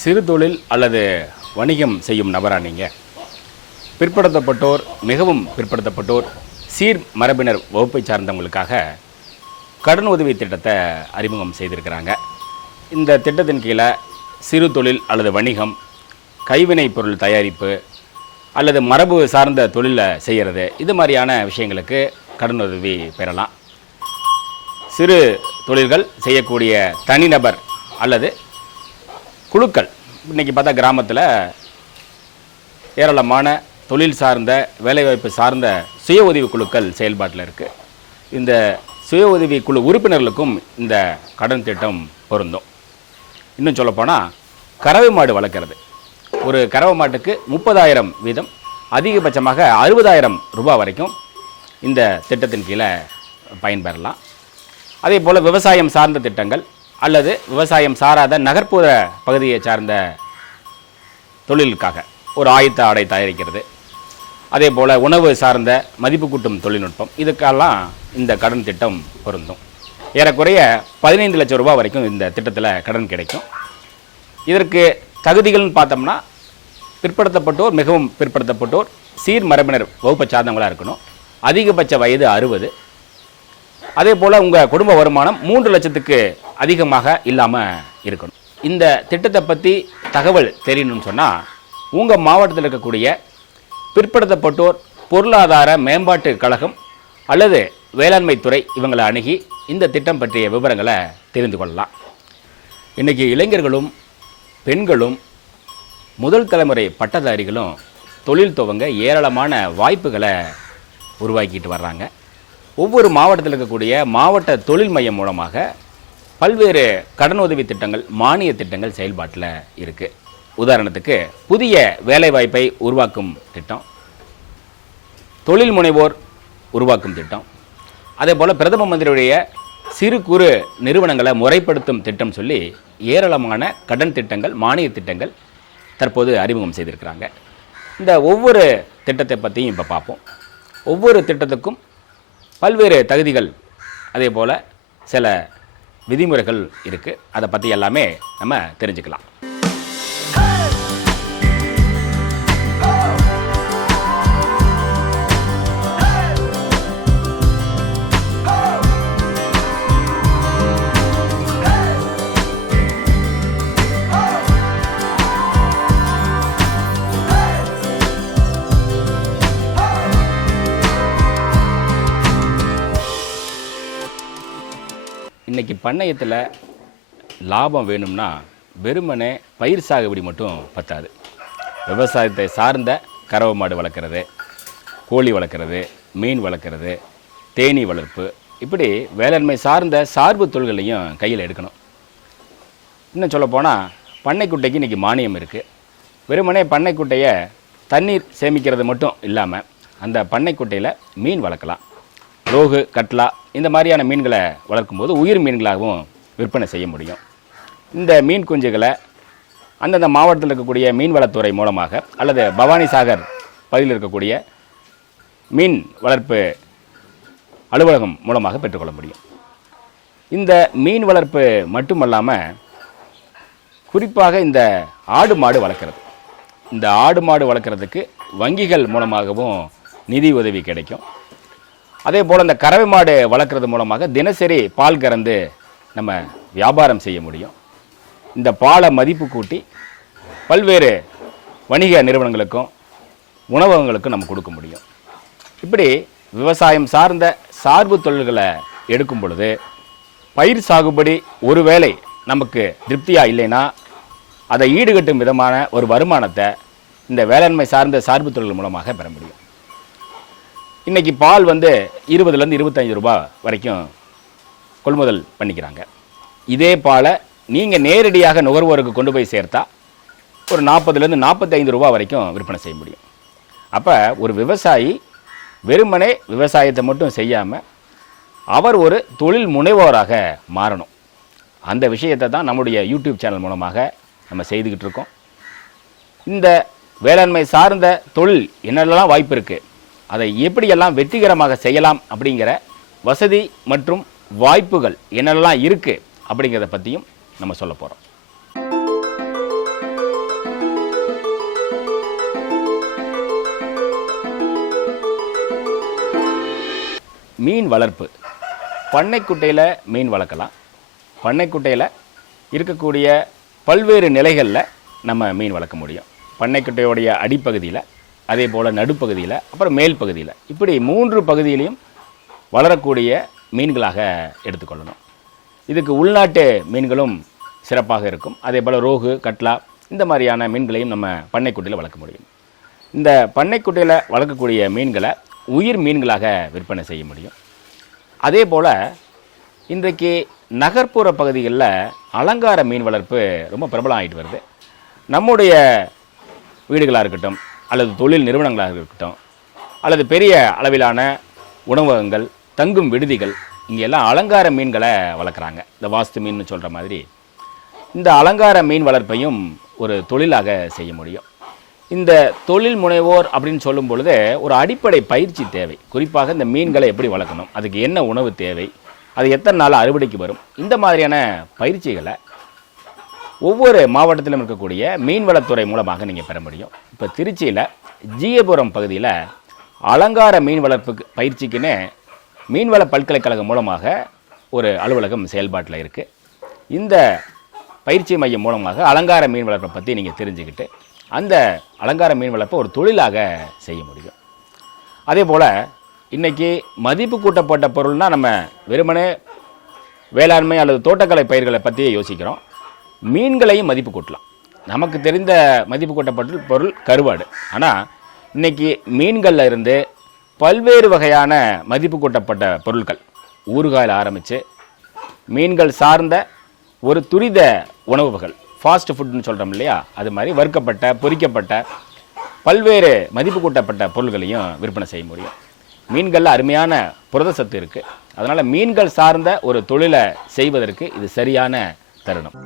சிறு தொழில் அல்லது வணிகம் செய்யும் நபரா நீங்கள்? பிற்படுத்தப்பட்டோர், மிகவும் பிற்படுத்தப்பட்டோர், சீர் மரபினர் வகுப்பை சார்ந்தவங்களுக்காக கடன் உதவி திட்டத்தை அறிமுகம் செய்திருக்கிறாங்க. இந்த திட்டத்தின் கீழே சிறு தொழில் அல்லது வணிகம், கைவினைப் பொருள் தயாரிப்பு அல்லது மரபு சார்ந்த தொழிலை செய்கிறது, இது மாதிரியான விஷயங்களுக்கு கடன் உதவி பெறலாம். சிறு தொழில்கள் செய்யக்கூடிய தனிநபர் அல்லது குழுக்கள், இன்றைக்கி பார்த்தா கிராமத்தில் ஏராளமான தொழில் சார்ந்த, வேலைவாய்ப்பு சார்ந்த சுய உதவி குழுக்கள் செயல்பாட்டில் இருக்குது. இந்த சுய உதவி குழு உறுப்பினர்களுக்கும் இந்த கடன் திட்டம் பொருந்தும். இன்னும் சொல்லப்போனால் கறவை மாடு வளர்க்குறது, ஒரு கறவை மாட்டுக்கு 30,000 வீதம், அதிகபட்சமாக 60,000 ரூபாய் வரைக்கும் இந்த திட்டத்தின் கீழே பயன்பெறலாம். அதே போல் விவசாயம் சார்ந்த திட்டங்கள் அல்லது விவசாயம் சாராத நகர்ப்புற பகுதியை சார்ந்த தொழிலுக்காக ஒரு ஆயத்த ஆடை தயாரிக்கிறது, அதே போல் உணவு சார்ந்த மதிப்பு கூட்டும் தொழில்நுட்பம், இதுக்கெல்லாம் இந்த கடன் திட்டம் பொருந்தும். ஏறக்குறைய 15 லட்சம் ரூபாய் வரைக்கும் இந்த திட்டத்தில் கடன் கிடைக்கும். இதற்கு தகுதிகள்னு பார்த்தோம்னா பிற்படுத்தப்பட்டோர், மிகவும் பிற்படுத்தப்பட்டோர், சீர் மரபினர் வகுப்பை சார்ந்தவங்களாக இருக்கணும், அதிகபட்ச வயது 60, அதே போல் உங்கள் குடும்ப வருமானம் 3 லட்சத்துக்கு அதிகமாக இல்லாமல் இருக்கணும். இந்த திட்டத்தை பற்றி தகவல் தெரியணும்னு சொன்னால் உங்கள் மாவட்டத்தில் இருக்கக்கூடிய பிற்படுத்தப்பட்டோர் பொருளாதார மேம்பாட்டு கழகம் அல்லது வேளாண்மை துறை இவங்களை அணுகி இந்த திட்டம் பற்றிய விவரங்களை தெரிந்து கொள்ளலாம். இன்றைக்கி இளைஞர்களும் பெண்களும் முதல் தலைமுறை பட்டதாரிகளும் தொழில் துவங்க ஏராளமான வாய்ப்புகளை உருவாக்கிட்டு வர்றாங்க. ஒவ்வொரு மாவட்டத்தில் இருக்கக்கூடிய மாவட்ட தொழில் மையம் மூலமாக பல்வேறு கடன் உதவி திட்டங்கள், மானிய திட்டங்கள் செயல்பாட்டில் இருக்குது. உதாரணத்துக்கு புதிய வேலைவாய்ப்பை உருவாக்கும் திட்டம், தொழில் முனைவோர் உருவாக்கும் திட்டம், அதே போல் பிரதம மந்திரியுடைய சிறு குறு நிறுவனங்களை முறைப்படுத்தும் திட்டம் சொல்லி ஏராளமான கடன் திட்டங்கள், மானிய திட்டங்கள் தற்போது அறிமுகம் செய்திருக்கிறாங்க. இந்த ஒவ்வொரு திட்டத்தை பற்றியும் இப்போ பார்ப்போம். ஒவ்வொரு திட்டத்துக்கும் பல்வேறு தகுதிகள், அதே போல் சில விதிமுறைகள் இருக்குது. அதை பற்றி எல்லாமே நம்ம தெரிஞ்சுக்கலாம். இன்றைக்கி பண்ணையத்தில் லாபம் வேணும்னா வெறுமனே பயிர் சாகுபடி மட்டும் பத்தாது. விவசாயத்தை சார்ந்த கறவை மாடு வளர்க்குறது, கோழி வளர்க்குறது, மீன் வளர்க்குறது, தேனீ வளர்ப்பு, இப்படி வேளாண்மை சார்ந்த சார்பு தொழில்களையும் கையில் எடுக்கணும். இன்னும் சொல்லப்போனால் பண்ணைக்குட்டைக்கு இன்றைக்கி மானியம் இருக்குது. வெறுமனே பண்ணைக்குட்டையை தண்ணீர் சேமிக்கிறது மட்டும் இல்லாமல் அந்த பண்ணைக்குட்டையில் மீன் வளர்க்கலாம். ரோகு, கட்லா இந்த மாதிரியான மீன்களை வளர்க்கும்போது உயிர் மீன்களாகவும் விற்பனை செய்ய முடியும். இந்த மீன் குஞ்சுகளை அந்தந்த மாவட்டத்தில் இருக்கக்கூடிய மீன்வளத்துறை மூலமாக அல்லது பவானி சாகர் பகுதியில் இருக்கக்கூடிய மீன் வளர்ப்பு அலுவலகம் மூலமாக பெற்றுக்கொள்ள முடியும். இந்த மீன் வளர்ப்பு மட்டுமல்லாமல் குறிப்பாக இந்த ஆடு மாடு வளர்க்குறது, இந்த ஆடு மாடு வளர்க்குறதுக்கு வங்கிகள் மூலமாகவும் நிதி உதவி கிடைக்கும். அதே போல் இந்த கறவை மாடு வளர்க்குறது மூலமாக தினசரி பால் கறந்து நம்ம வியாபாரம் செய்ய முடியும். இந்த பாலை மதிப்பு கூட்டி பல்வேறு வணிக நிறுவனங்களுக்கும் உணவகங்களுக்கும் நம்ம கொடுக்க முடியும். இப்படி விவசாயம் சார்ந்த சார்பு தொழில்களை எடுக்கும் பொழுது பயிர் சாகுபடி ஒருவேளை நமக்கு திருப்தியாக இல்லைன்னா அதை ஈடுகட்டும் விதமான ஒரு வருமானத்தை இந்த வேளாண்மை சார்ந்த சார்பு தொழில் மூலமாக பெற முடியும். இன்றைக்கி பால் 20லேருந்து 25 ரூபாய் வரைக்கும் கொள்முதல் பண்ணிக்கிறாங்க. இதே பாலை நீங்கள் நேரடியாக நுகர்வோருக்கு கொண்டு போய் சேர்த்தா ஒரு 40லேருந்து 45 ரூபாய் வரைக்கும் விற்பனை செய்ய முடியும். அப்போ ஒரு விவசாயி வெறுமனே விவசாயத்தை மட்டும் செய்யாமல் அவர் ஒரு தொழில் முனைவோராக மாறணும். அந்த விஷயத்தை தான் நம்முடைய யூடியூப் சேனல் மூலமாக நம்ம செய்துக்கிட்டு இருக்கோம். இந்த வேளாண்மை சார்ந்த தொழில் என்னெல்லாம் வாய்ப்பு இருக்குது, அதை எப்படியெல்லாம் வெற்றிகரமாக செய்யலாம் அப்படிங்கிற வசதி மற்றும் வாய்ப்புகள் என்னெல்லாம் இருக்குது அப்படிங்கிறத பற்றியும் நம்ம சொல்ல போகிறோம். மீன் வளர்ப்பு. பண்ணைக்குட்டையில் மீன் வளர்க்கலாம். பண்ணைக்குட்டையில் இருக்கக்கூடிய பல்வேறு நிலைகளில் நம்ம மீன் வளர்க்க முடியும். பண்ணைக்குட்டையோடைய அடிப்பகுதியில், அதே போல் நடுப்பகுதியில், அப்புறம் மேல் பகுதியில், இப்படி 3 பகுதியிலையும் வளரக்கூடிய மீன்களாக எடுத்துக்கொள்ளணும். இதுக்கு உள்நாட்டு மீன்களும் சிறப்பாக இருக்கும். அதே போல் ரோகு, கட்லா இந்த மாதிரியான மீன்களையும் நம்ம பண்ணைக்குட்டையில் வளர்க்க முடியும். இந்த பண்ணைக்குட்டையில் வளர்க்கக்கூடிய மீன்களை உயிர் மீன்களாக விற்பனை செய்ய முடியும். அதே போல் இன்றைக்கு நகர்ப்புற பகுதிகளில் அலங்கார மீன் வளர்ப்பு ரொம்ப பிரபலம் ஆகிட்டு வருது. நம்முடைய வீடுகளாக இருக்கட்டும், அல்லது தொழில் நிறுவனங்களாக இருக்கட்டும், அல்லது பெரிய அளவிலான உணவகங்கள், தங்கும் விடுதிகள், இங்கே எல்லாம் அலங்கார மீன்களை வளர்க்குறாங்க. இந்த வாஸ்து மீன் சொல்கிற மாதிரி இந்த அலங்கார மீன் வளர்ப்பையும் ஒரு தொழிலாக செய்ய முடியும். இந்த தொழில் முனைவோர் அப்படின்னு சொல்லும் பொழுது ஒரு அடிப்படை பயிற்சி தேவை. குறிப்பாக இந்த மீன்களை எப்படி வளர்க்கணும், அதுக்கு என்ன உணவு தேவை, அது எத்தனை நாள் அறுவடைக்கு வரும், இந்த மாதிரியான பயிற்சிகளை ஒவ்வொரு மாவட்டத்திலும் இருக்கக்கூடிய மீன்வளத்துறை மூலமாக நீங்கள் பெற முடியும். இப்போ திருச்சியில் ஜியபுரம் பகுதியில் அலங்கார மீன் வளர்ப்பு பயிற்சிக்குன்னு மீன்வள பல்கலைக்கழகம் மூலமாக ஒரு அலுவலகம் செயல்பாட்டில் இருக்குது. இந்த பயிற்சி மையம் மூலமாக அலங்கார மீன் வளர்ப்பை பற்றி நீங்கள் தெரிஞ்சுக்கிட்டு அந்த அலங்கார மீன் வளர்ப்பை ஒரு தொழிலாக செய்ய முடியும். அதே போல் இன்றைக்கி மதிப்பு கூட்டப்பட்ட பொருள்னால் நம்ம வெறுமனே வேளாண்மை அல்லது தோட்டக்கலை பயிர்களை பற்றி யோசிக்கிறோம். மீன்களையும் மதிப்பு கூட்டலாம். நமக்கு தெரிந்த மதிப்பு கூட்டப்பட்ட பொருள் கருவாடு. ஆனால் இன்றைக்கி மீன்களில் இருந்து பல்வேறு வகையான மதிப்பு கூட்டப்பட்ட பொருட்கள், ஊறுகாயில் ஆரம்பித்து மீன்கள் சார்ந்த ஒரு துரித உணவுகள், ஃபாஸ்ட் ஃபுட்னு சொல்கிறோம் இல்லையா, அது மாதிரி வறுக்கப்பட்ட, பொரிக்கப்பட்ட பல்வேறு மதிப்பு கூட்டப்பட்ட பொருள்களையும் விற்பனை செய்ய முடியும். மீன்களில் அருமையான புரத சத்து இருக்குது. அதனால் மீன்கள் சார்ந்த ஒரு தொழிலை செய்வதற்கு இது சரியான தருணம்.